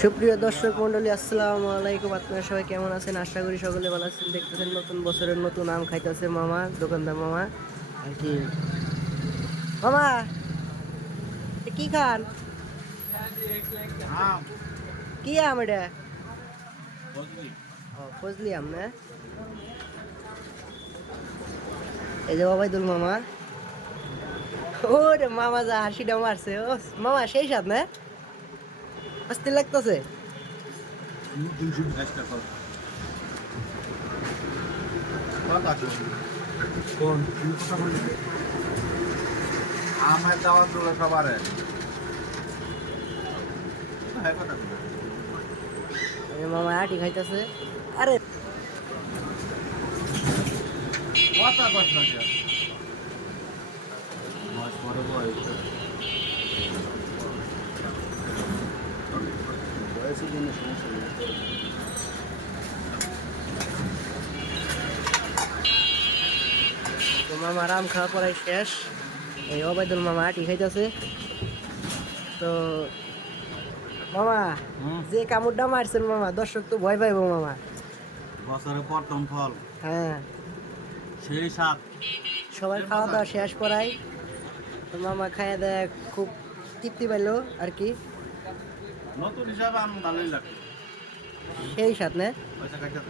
সুপ্রিয় দর্শক মন্ডলী, আসসালামু আলাইকুম। আপনারা সবাই কেমন আছেন? আশা করি সকলে ভালো আছেন। দেখতেছেন নতুন বছরের নতুন আম খাইতেছে মামা, দোকানদার মামা আর কি। মামা কি খান? কি আম এটা? ও, ফজলি আম না? এই যে ওবায়দুল মামা। ওরে মামা, যা হাসিটা মারছে! ও মামা, সেই সাথ না? অস্থির লাগতেছে। আমার দাওয়াত দিল সবারে। মামা আটি খাইতেছে। আরে কথা কস না কেন? মাছ বড় বয়স। বয়সের জন্য সমস্যা নেই। তো মামা আম খাওয়া পড়াই শেষ। এই ওবায়দুল মামা আটি খাইতেছে। তো মামা, যে কামড়টা মারছেন মামা, দর্শক তো ভয় পাইবো মামা। বছরের প্রথম ফল, হ্যাঁ, সেই সাত। সবাই খাওয়া দাওয়া শেষ করাই। তো মামা খাইয়া দেয় খুব তৃপ্তি পাইলো আর কি। নতুন হিসাবে আম ভালোই লাগে। সেই সাথে পয়সা কাটতে